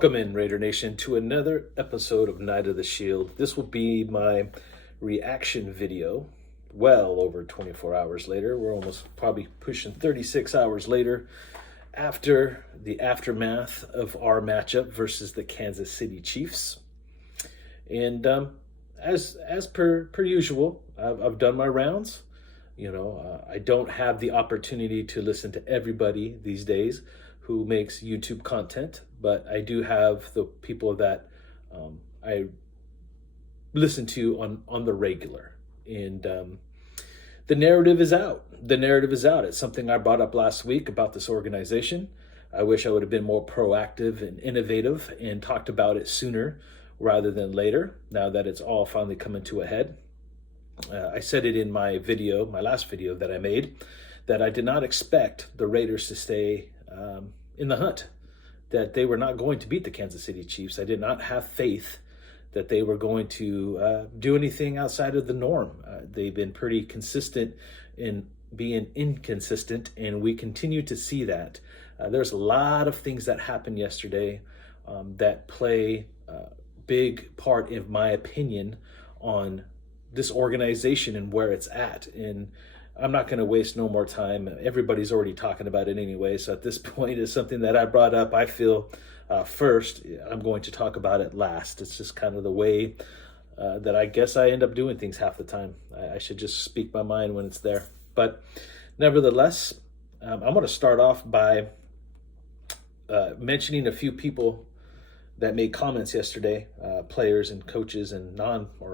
Welcome in, Raider Nation, to another episode of Night of the Shield. This will be my reaction video well over 24 hours later. We're almost probably pushing 36 hours later after the aftermath of our matchup versus the Kansas City Chiefs. And as per usual, I've done my rounds. I don't have the opportunity to listen to everybody these days who makes YouTube content, but I do have the people that I listen to on the regular. And the narrative is out. The narrative is out. It's something I brought up last week about this organization. I wish I would have been more proactive and innovative and talked about it sooner rather than later, now that it's all finally coming to a head. I said it in my last video that I made, that I did not expect the Raiders to stay in the hunt, that they were not going to beat the Kansas City Chiefs. I did not have faith that they were going to do anything outside of the norm. They've been pretty consistent in being inconsistent, and we continue to see that. There's a lot of things that happened yesterday that play a big part, in my opinion, on this organization and where it's at. And I'm not going to waste no more time. Everybody's already talking about it anyway. So at this point, it's something that I brought up. I feel first, I'm going to talk about it last. It's just kind of the way that I guess I end up doing things half the time. I should just speak my mind when it's there. But nevertheless, I'm going to start off by mentioning a few people that made comments yesterday, players and coaches and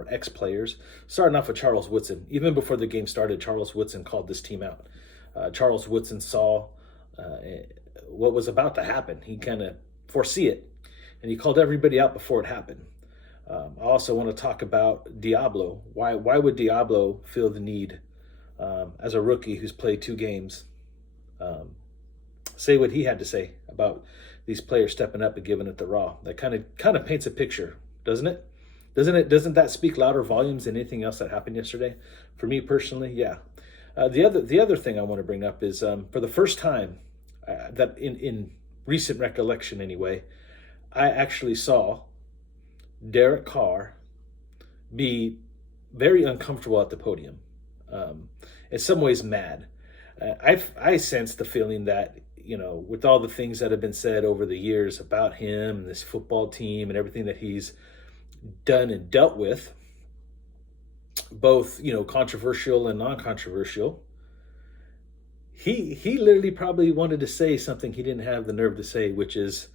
ex-players, starting off with Charles Woodson. Even before the game started, Charles Woodson called this team out. Charles Woodson saw what was about to happen. He kind of foresee it, and he called everybody out before it happened. I also want to talk about Diablo. Why would Diablo feel the need, as a rookie who's played 2 games, say what he had to say about these players stepping up and giving it the raw? That kind of paints a picture, doesn't it? Doesn't that speak louder volumes than anything else that happened yesterday? For me personally, yeah. The other thing I want to bring up is for the first time that in recent recollection anyway, I actually saw Derek Carr be very uncomfortable at the podium. In some ways mad. I sense the feeling that, with all the things that have been said over the years about him and this football team and everything that he's done and dealt with, both, controversial and non-controversial, he literally probably wanted to say something he didn't have the nerve to say, which is,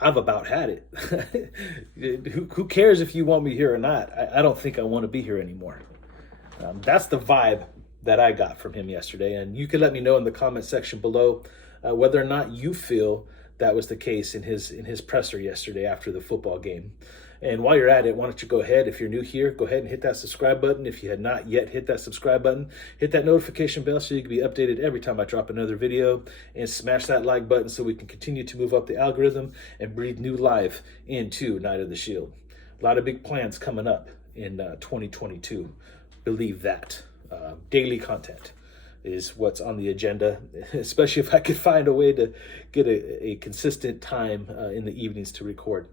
I've about had it. Who cares if you want me here or not? I don't think I want to be here anymore. That's the vibe that I got from him yesterday. And you can let me know in the comment section below whether or not you feel that was the case in his presser yesterday after the football game. And while you're at it, why don't you go ahead, if you're new here, go ahead and hit that subscribe button. If you had not yet hit that subscribe button, hit that notification bell so you can be updated every time I drop another video, and smash that like button so we can continue to move up the algorithm and breathe new life into Night of the Shield. A lot of big plans coming up in 2022. Believe that. Daily content is what's on the agenda, especially if I could find a way to get a consistent time in the evenings to record.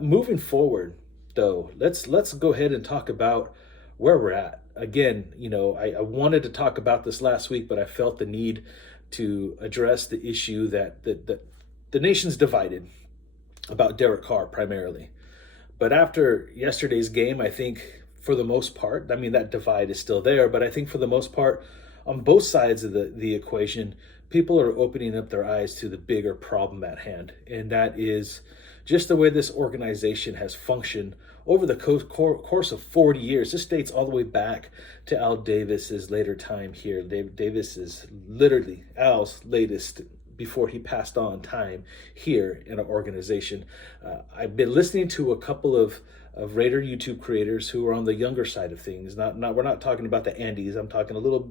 Moving forward, though, let's go ahead and talk about where we're at. Again, I wanted to talk about this last week, but I felt the need to address the issue that the nation's divided about Derek Carr primarily. But after yesterday's game, I think for the most part, that divide is still there, but I think for the most part, on both sides of the equation, people are opening up their eyes to the bigger problem at hand. And that is just the way this organization has functioned over the course of 40 years. This dates all the way back to Al Davis's later time here. Davis is literally Al's latest before he passed on time here in our organization. I've been listening to a couple of Raider YouTube creators who are on the younger side of things. We're not talking about the Andys. I'm talking a little,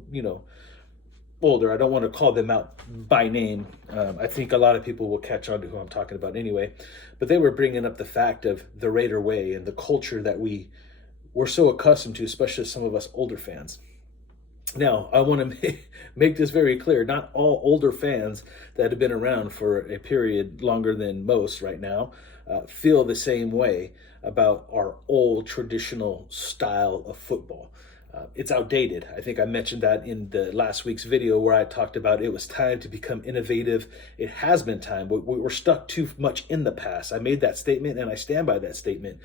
older. I don't want to call them out by name. I think a lot of people will catch on to who I'm talking about anyway. But they were bringing up the fact of the Raider way and the culture that we're so accustomed to, especially some of us older fans. Now, I want to make this very clear. Not all older fans that have been around for a period longer than most right now feel the same way about our old traditional style of football. It's outdated. I think I mentioned that in the last week's video where I talked about it was time to become innovative. It has been time. We're stuck too much in the past. I made that statement and I stand by that statement.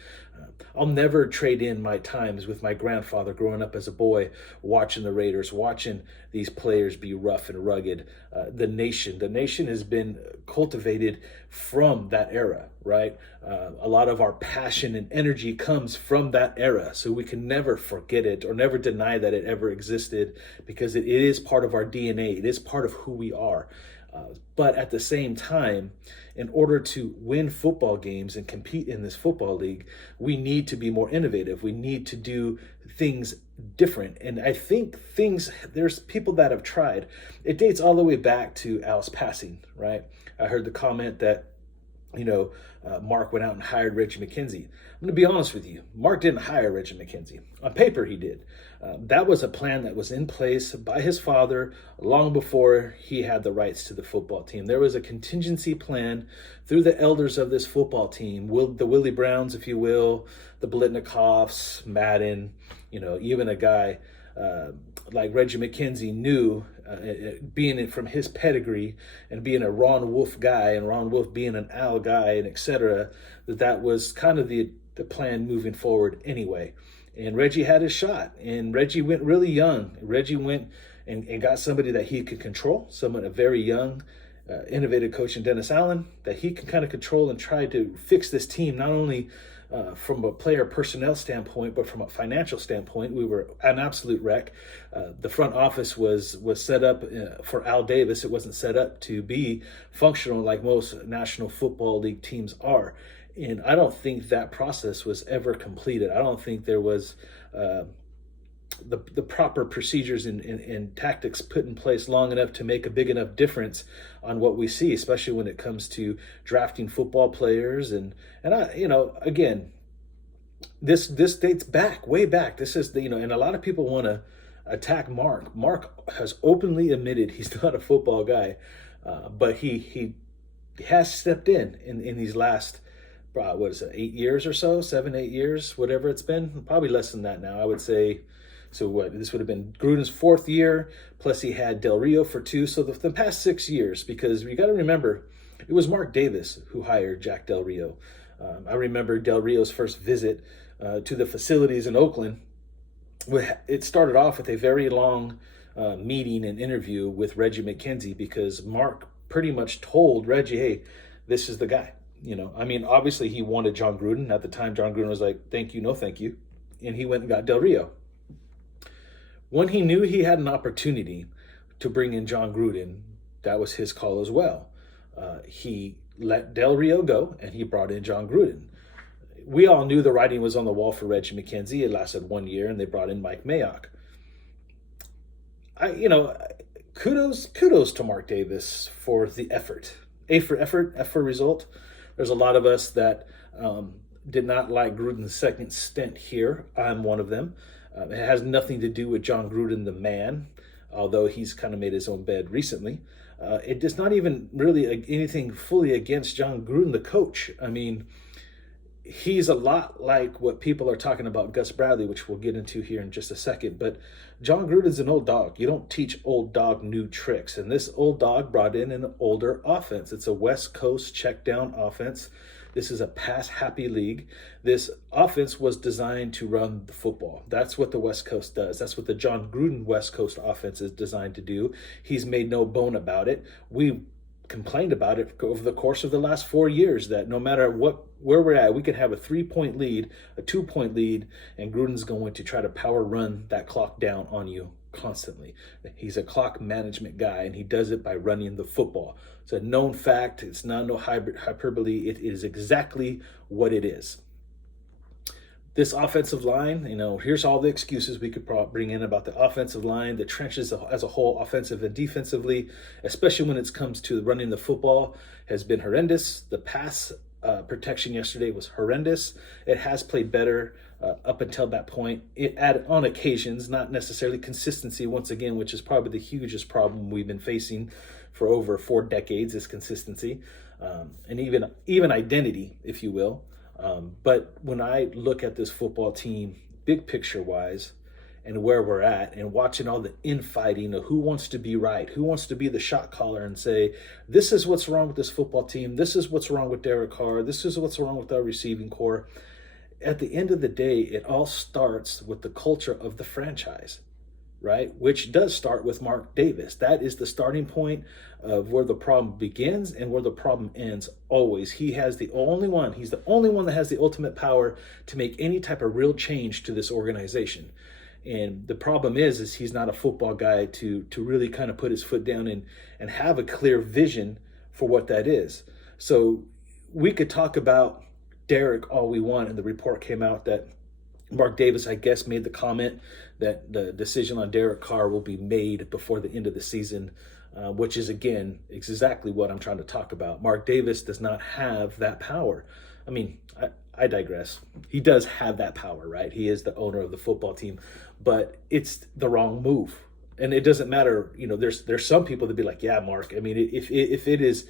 I'll never trade in my times with my grandfather growing up as a boy, watching the Raiders, watching these players be rough and rugged. The nation has been cultivated from that era, right? A lot of our passion and energy comes from that era, so we can never forget it or never deny that it ever existed, because it is part of our DNA. It is part of who we are. But at the same time, in order to win football games and compete in this football league, we need to be more innovative. We need to do things different. And I think there's people that have tried. It dates all the way back to Al's passing, right? I heard the comment that, Mark went out and hired Reggie McKenzie. I'm going to be honest with you. Mark didn't hire Reggie McKenzie. On paper, he did. That was a plan that was in place by his father long before he had the rights to the football team. There was a contingency plan through the elders of this football team, the Willie Browns, if you will, the Blitnikoffs, Madden, even a guy like Reggie McKenzie knew, being from his pedigree and being a Ron Wolf guy and Ron Wolf being an Al guy and etc., that was kind of the plan moving forward anyway. And Reggie had his shot, and Reggie went really young. Reggie went and got somebody that he could control, someone, a very young, innovative coach in Dennis Allen, that he can kind of control and try to fix this team, not only from a player personnel standpoint, but from a financial standpoint. We were an absolute wreck. The front office was set up for Al Davis. It wasn't set up to be functional like most National Football League teams are. And I don't think that process was ever completed. I don't think there was the proper procedures and tactics put in place long enough to make a big enough difference on what we see, especially when it comes to drafting football players. And again, this dates back, way back. This is and a lot of people want to attack Mark. Mark has openly admitted he's not a football guy, but he has stepped in these last 8 years or so, 7-8 years, whatever it's been, probably less than that now, I would say. So this would have been Gruden's fourth year, plus he had Del Rio for 2. So the past 6 years, because we got to remember, it was Mark Davis who hired Jack Del Rio. I remember Del Rio's first visit to the facilities in Oakland. It started off with a very long meeting and interview with Reggie McKenzie, because Mark pretty much told Reggie, hey, this is the guy. Obviously he wanted John Gruden. At the time, John Gruden was like, thank you, no thank you. And he went and got Del Rio. When he knew he had an opportunity to bring in John Gruden, that was his call as well. He let Del Rio go and he brought in John Gruden. We all knew the writing was on the wall for Reggie McKenzie. It lasted 1 year and they brought in Mike Mayock. Kudos to Mark Davis for the effort. A for effort, F for result. There's a lot of us that did not like Gruden's second stint here. I'm one of them. It has nothing to do with John Gruden, the man, although he's kind of made his own bed recently. It is not even really anything fully against John Gruden, the coach. He's a lot like what people are talking about Gus Bradley, which we'll get into here in just a second. But John Gruden's an old dog. You don't teach old dog new tricks. And this old dog brought in an older offense. It's a West Coast check down offense. This is a pass-happy league. This offense was designed to run the football. That's what the West Coast does. That's what the John Gruden West Coast offense is designed to do. He's made no bone about it. We complained about it over the course of the last 4 years, that no matter where we're at, we could have a 3-point lead, a 2-point lead, and Gruden's going to try to power run that clock down on you constantly. He's a clock management guy, and he does it by running the football. It's a known fact. It's not no hyperbole. It is exactly what it is. This offensive line, here's all the excuses we could bring in about the offensive line, the trenches as a whole, offensive and defensively, especially when it comes to running the football, has been horrendous. The pass protection yesterday was horrendous. It has played better up until that point, on occasions, not necessarily consistency, once again, which is probably the hugest problem we've been facing for over 4 decades, is consistency, and even identity, if you will. But when I look at this football team, big picture wise, and where we're at, and watching all the infighting of who wants to be right, who wants to be the shot caller and say, this is what's wrong with this football team, this is what's wrong with Derek Carr, this is what's wrong with our receiving core. At the end of the day, it all starts with the culture of the franchise, right? Which does start with Mark Davis. That is the starting point of where the problem begins and where the problem ends always. He's the only one that has the ultimate power to make any type of real change to this organization. And the problem is he's not a football guy to really kind of put his foot down and have a clear vision for what that is. So we could talk about Derek all we want, and the report came out that Mark Davis, I guess, made the comment that the decision on Derek Carr will be made before the end of the season, which is, again, exactly what I'm trying to talk about. Mark Davis does not have that power. I mean, I digress. He does have that power, right? He is the owner of the football team, but it's the wrong move. And it doesn't matter, there's some people that be like, yeah, Mark, I mean, if it is,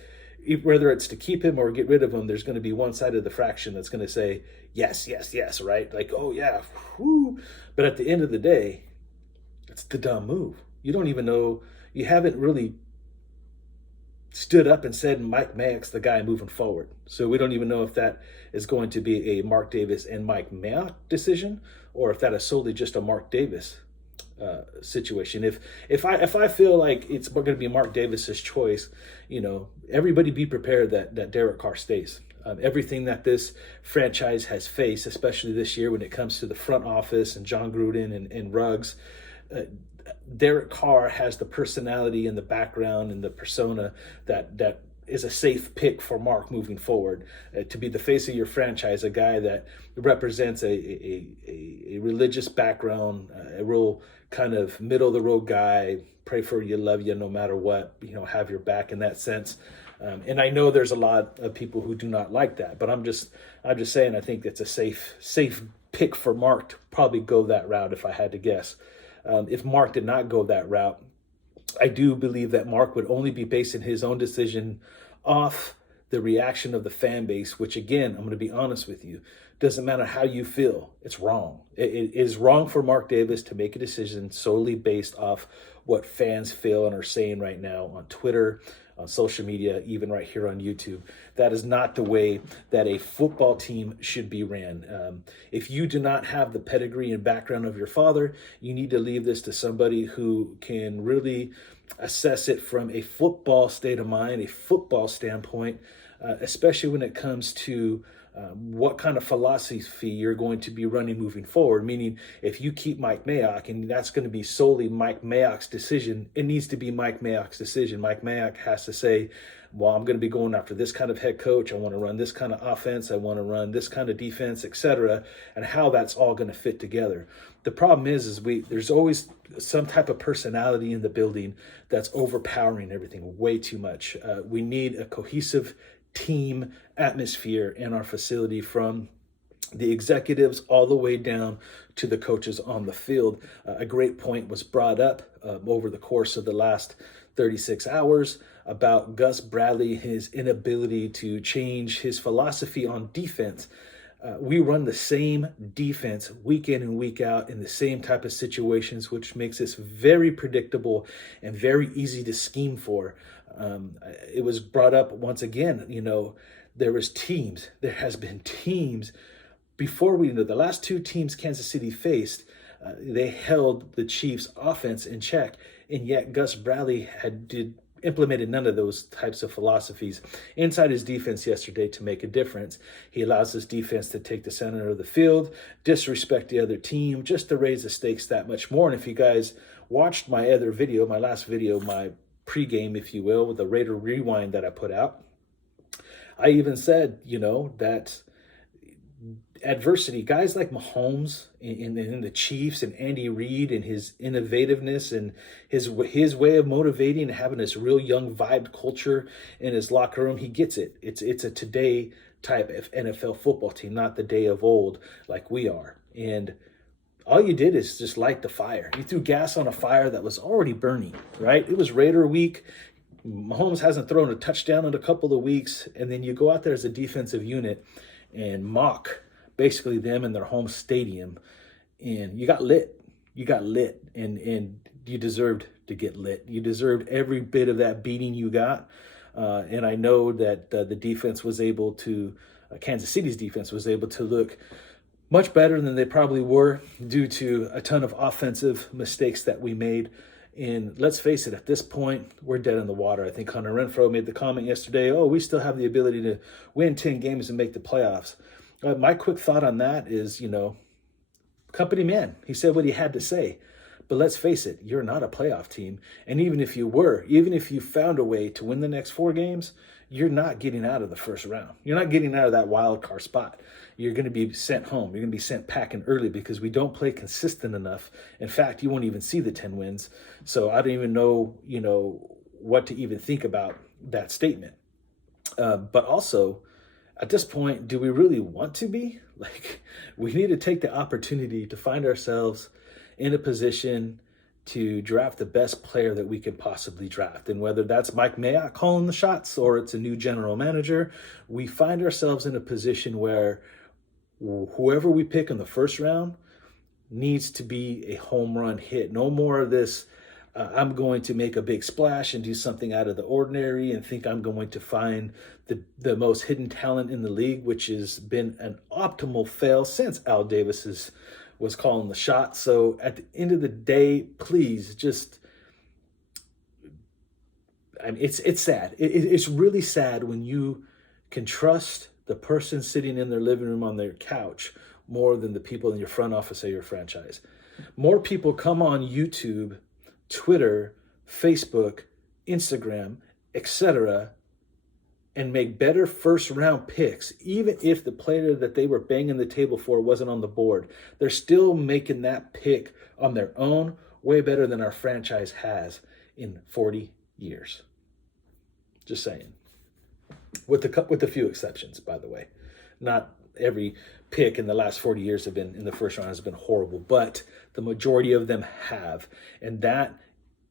whether it's to keep him or get rid of him, there's going to be one side of the fraction that's going to say, yes, yes, yes, right? Like, oh, yeah, whoo. But at the end of the day, it's the dumb move. You don't even know, you haven't really stood up and said Mike Mayock's the guy moving forward. So we don't even know if that is going to be a Mark Davis and Mike Mayock decision, or if that is solely just a Mark Davis situation. If I feel like it's going to be Mark Davis's choice, everybody be prepared that Derek Carr stays. Everything that this franchise has faced, especially this year when it comes to the front office and John Gruden and Ruggs, Derek Carr has the personality and the background and the persona that is a safe pick for Mark moving forward, to be the face of your franchise, a guy that represents a religious background, a real kind of middle of the road guy, pray for you, love you no matter what, have your back in that sense. And I know there's a lot of people who do not like that, but I'm just saying, I think it's a safe pick for Mark to probably go that route if I had to guess. If Mark did not go that route, I do believe that Mark would only be basing his own decision off the reaction of the fan base, which, again, I'm going to be honest with you, doesn't matter how you feel, it's wrong. It is wrong for Mark Davis to make a decision solely based off what fans feel and are saying right now on Twitter, on social media, even right here on YouTube. That is not the way that a football team should be ran. If you do not have the pedigree and background of your father, you need to leave this to somebody who can really assess it from a football state of mind, a football standpoint, especially when it comes to what kind of philosophy you're going to be running moving forward. Meaning, if you keep Mike Mayock and that's going to be solely Mike Mayock's decision, it needs to be Mike Mayock's decision. Mike Mayock has to say, well, I'm going to be going after this kind of head coach. I want to run this kind of offense. I want to run this kind of defense, etc., and how that's all going to fit together. The problem is there's always some type of personality in the building that's overpowering everything way too much. We need a cohesive team atmosphere in our facility, from the executives all the way down to the coaches on the field. A great point was brought up over the course of the last 36 hours about Gus Bradley, his inability to change his philosophy on defense. We run the same defense week in and week out in the same type of situations, which makes us very predictable and very easy to scheme for. It was brought up once again, there has been teams before the last 2 teams Kansas City faced, they held the Chiefs' offense in check, and yet Gus Bradley implemented none of those types of philosophies inside his defense yesterday to make a difference. He allows his defense to take the center of the field, disrespect the other team, just to raise the stakes that much more. And if you guys watched my last video, my pregame, if you will, with the Raider Rewind that I put out, I even said, that adversity, guys like Mahomes in the Chiefs and Andy Reid and his innovativeness and his way of motivating and having this real young vibe culture in his locker room, he gets it. It's a today type of NFL football team, not the day of old like we are. And all you did is just light the fire. You threw gas on a fire that was already burning, right? It was Raider week. Mahomes hasn't thrown a touchdown in a couple of weeks. And then you go out there as a defensive unit and mock basically them in their home stadium. And you got lit. You got lit. And you deserved to get lit. You deserved every bit of that beating you got. And I know that the defense was able to, Kansas City's defense was able to look much better than they probably were due to a ton of offensive mistakes that we made. And let's face it, at this point, we're dead in the water. I think Hunter Renfrow made the comment yesterday, oh, we still have the ability to win 10 games and make the playoffs. My quick thought on that is, company man. He said what he had to say. But let's face it, you're not a playoff team. And even if you were, even if you found a way to win the next 4 games, you're not getting out of the first round. You're not getting out of that wild card spot. You're going to be sent home. You're going to be sent packing early because we don't play consistent enough. In fact, you won't even see the 10 wins. So I don't even know, what to even think about that statement. But also, at this point, do we really want to be? We need to take the opportunity to find ourselves in a position to draft the best player that we can possibly draft. And whether that's Mike Mayock calling the shots or it's a new general manager, we find ourselves in a position where whoever we pick in the first round needs to be a home run hit. No more of this, I'm going to make a big splash and do something out of the ordinary and think I'm going to find the most hidden talent in the league, which has been an optimal fail since Al Davis was calling the shot. So at the end of the day, please it's sad. It's really sad when you can trust the person sitting in their living room on their couch more than the people in your front office of your franchise. More people come on YouTube, Twitter, Facebook, Instagram, etc., and make better first round picks, even if the player that they were banging the table for wasn't on the board. They're still making that pick on their own way better than our franchise has in 40 years. Just saying. With a few exceptions, by the way. Not every pick in the last 40 years have been in the first round has been horrible, but the majority of them have. And that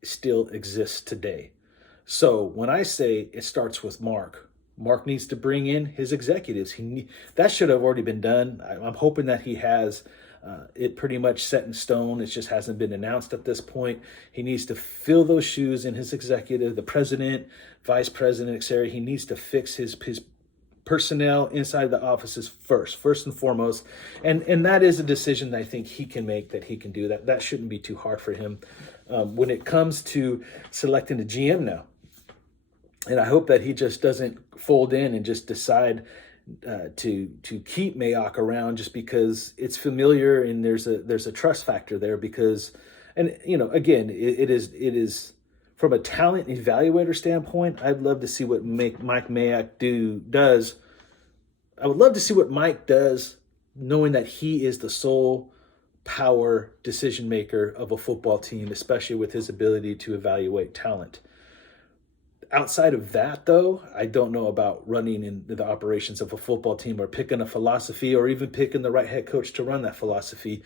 still exists today. So when I say it starts with Mark needs to bring in his executives. That should have already been done. I'm hoping that he has it pretty much set in stone. It just hasn't been announced at this point. He needs to fill those shoes in his executive, the president, vice president, etc. He needs to fix his personnel inside the offices first and foremost. And that is a decision that I think he can make, that he can do that. That shouldn't be too hard for him. When it comes to selecting the GM now, and I hope that he just doesn't fold in and just decide to keep Mayock around just because it's familiar and there's a trust factor there. Because, and again, it is from a talent evaluator standpoint, I'd love to see what Mike Mayock does. I would love to see what Mike does, knowing that he is the sole power decision maker of a football team, especially with his ability to evaluate talent. Outside of that, though, I don't know about running in the operations of a football team or picking a philosophy or even picking the right head coach to run that philosophy.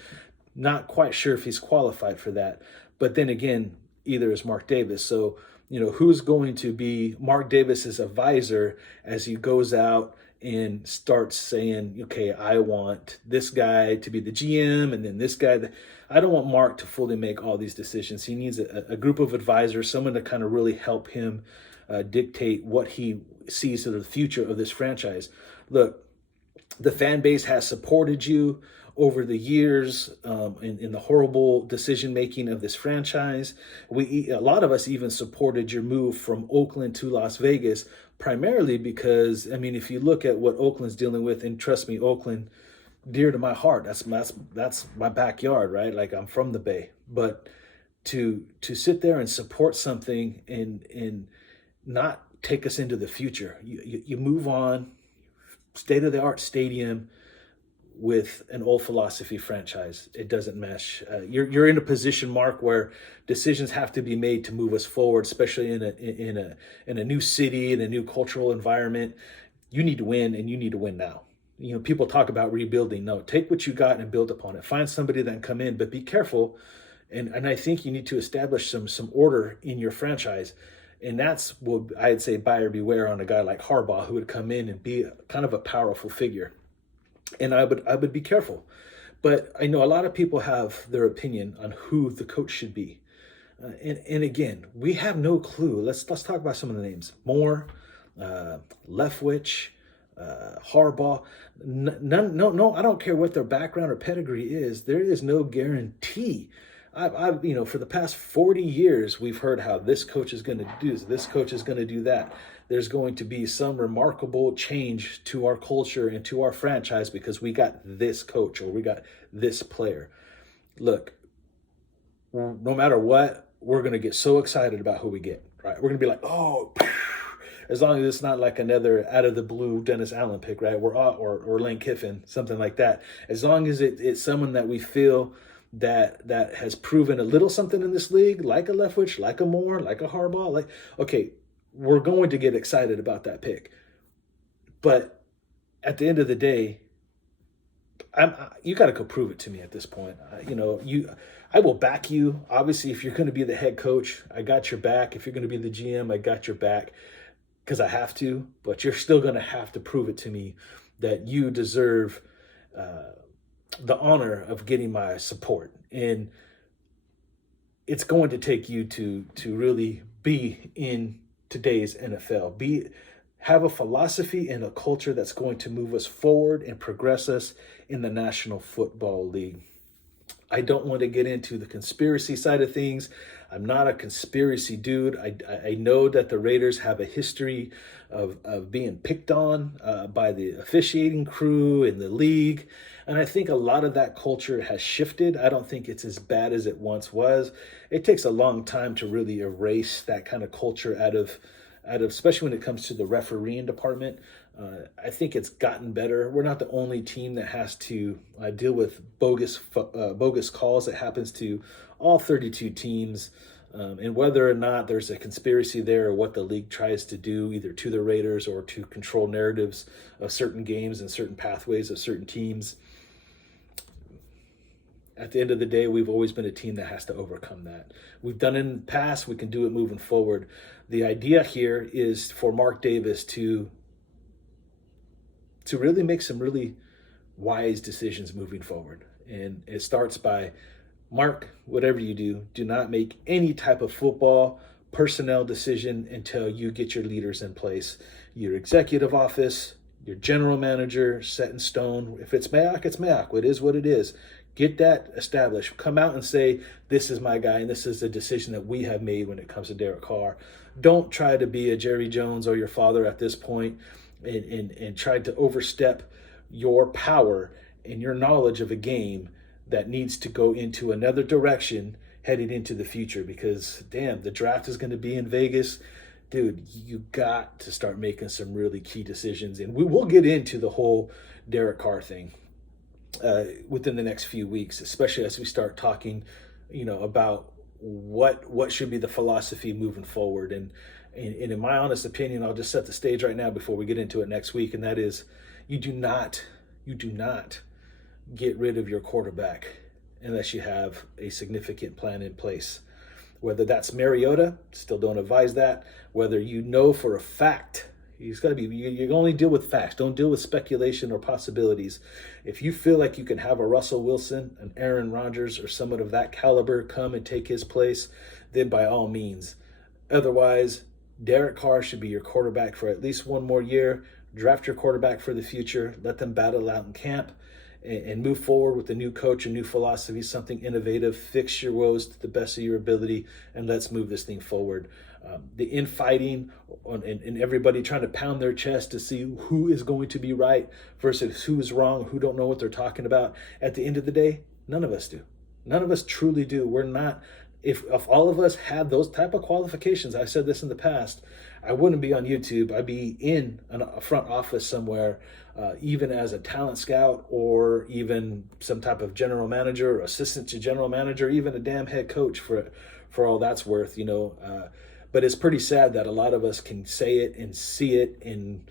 Not quite sure if he's qualified for that. But then again, either is Mark Davis. So, who's going to be Mark Davis's advisor as he goes out and starts saying, okay, I want this guy to be the GM and then this guy. I don't want Mark to fully make all these decisions. He needs a group of advisors, someone to kind of really help him dictate what he sees as the future of this franchise. Look, the fan base has supported you over the years in the horrible decision-making of this franchise. A lot of us even supported your move from Oakland to Las Vegas, primarily because, if you look at what Oakland's dealing with, and trust me, Oakland, dear to my heart, that's my backyard, right? Like, I'm from the Bay. But to sit there and support something and not take us into the future, you move on, state-of-the-art stadium, with an old philosophy franchise. It doesn't mesh. You're in a position, Mark, where decisions have to be made to move us forward, especially in a new city, in a new cultural environment. You need to win, and you need to win now. People talk about rebuilding. No, take what you got and build upon it. Find somebody that can come in, but be careful. And I think you need to establish some order in your franchise. And that's what I'd say buyer beware on a guy like Harbaugh, who would come in and be kind of a powerful figure. And I would be careful. But I know a lot of people have their opinion on who the coach should be. And again, we have no clue. Let's talk about some of the names. Moore, Leftwich, Harbaugh. No, I don't care what their background or pedigree is. There is no guarantee. For the past 40 years, we've heard how this coach is going to do this, this coach is going to do that. There's going to be some remarkable change to our culture and to our franchise because we got this coach or we got this player. Look, no matter what, we're going to get so excited about who we get, right? We're going to be like, oh, as long as it's not like another out of the blue Dennis Allen pick, right? Or Lane Kiffin, something like that. As long as it's someone that we feel that has proven a little something in this league, like a Leftwich, like a Moore, like a Harbaugh, okay, we're going to get excited about that pick. But at the end of the day, you got to go prove it to me at this point. I will back you. Obviously, if you're going to be the head coach, I got your back. If you're going to be the GM, I got your back because I have to. But you're still going to have to prove it to me that you deserve the honor of getting my support. And it's going to take you to really be in today's NFL. Have a philosophy and a culture that's going to move us forward and progress us in the National Football League. I don't want to get into the conspiracy side of things. I'm not a conspiracy dude. I know that the Raiders have a history of being picked on by the officiating crew in the league. And I think a lot of that culture has shifted. I don't think it's as bad as it once was. It takes a long time to really erase that kind of culture out of especially when it comes to the refereeing department. I think it's gotten better. We're not the only team that has to deal with bogus calls. It happens to all 32 teams. And whether or not there's a conspiracy there or what the league tries to do, either to the Raiders or to control narratives of certain games and certain pathways of certain teams, at the end of the day, we've always been a team that has to overcome that. We've done it in the past. We can do it moving forward. The idea here is for Mark Davis to really make some really wise decisions moving forward. And it starts by, Mark, whatever you do not make any type of football personnel decision until you get your leaders in place. Your executive office, your general manager set in stone. If it's Mayock, it's Mayock. It is what it is. Get that established. Come out and say, this is my guy, and this is the decision that we have made when it comes to Derek Carr. Don't try to be a Jerry Jones or your father at this point and try to overstep your power and your knowledge of a game that needs to go into another direction heading into the future. Because, damn, the draft is going to be in Vegas. Dude, you got to start making some really key decisions. And we will get into the whole Derek Carr thing within the next few weeks, especially as we start talking, about what should be the philosophy moving forward. And in my honest opinion, I'll just set the stage right now before we get into it next week. And that is, you do not get rid of your quarterback unless you have a significant plan in place. Whether that's Mariota, still don't advise that. Whether you know for a fact, you only deal with facts. Don't deal with speculation or possibilities. If you feel like you can have a Russell Wilson, an Aaron Rodgers, or someone of that caliber come and take his place, then by all means. Otherwise, Derek Carr should be your quarterback for at least one more year. Draft your quarterback for the future. Let them battle out in camp and move forward with a new coach, a new philosophy, something innovative. Fix your woes to the best of your ability, and let's move this thing forward. The infighting and everybody trying to pound their chest to see who is going to be right versus who is wrong, who don't know what they're talking about. At the end of the day, none of us do. None of us truly do. We're not. If all of us had those type of qualifications, I said this in the past, I wouldn't be on YouTube. I'd be in a front office somewhere, even as a talent scout or even some type of general manager or assistant to general manager, even a damn head coach for all that's worth, But it's pretty sad that a lot of us can say it and see it and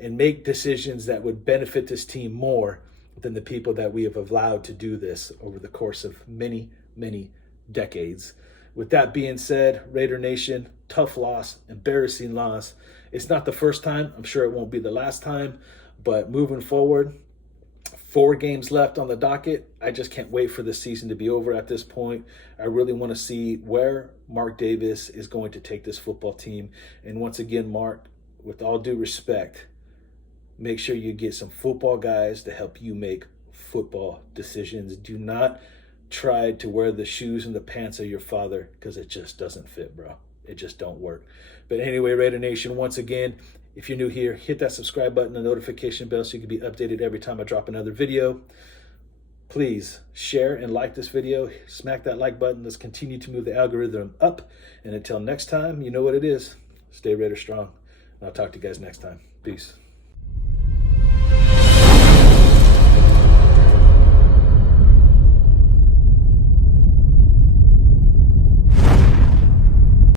and make decisions that would benefit this team more than the people that we have allowed to do this over the course of many, many decades. With that being said, Raider Nation, tough loss, embarrassing loss. It's not the first time. I'm sure it won't be the last time. But moving forward, 4 games left on the docket. I just can't wait for the season to be over at this point. I really want to see where Mark Davis is going to take this football team. And once again, Mark, with all due respect, make sure you get some football guys to help you make football decisions. Do not try to wear the shoes and the pants of your father, because it just doesn't fit, bro. It just don't work. But anyway, Raider Nation, once again, if you're new here, hit that subscribe button and notification bell so you can be updated every time I drop another video. Please share and like this video. Smack that like button. Let's continue to move the algorithm up. And until next time, you know what it is. Stay Raider strong. I'll talk to you guys next time. Peace.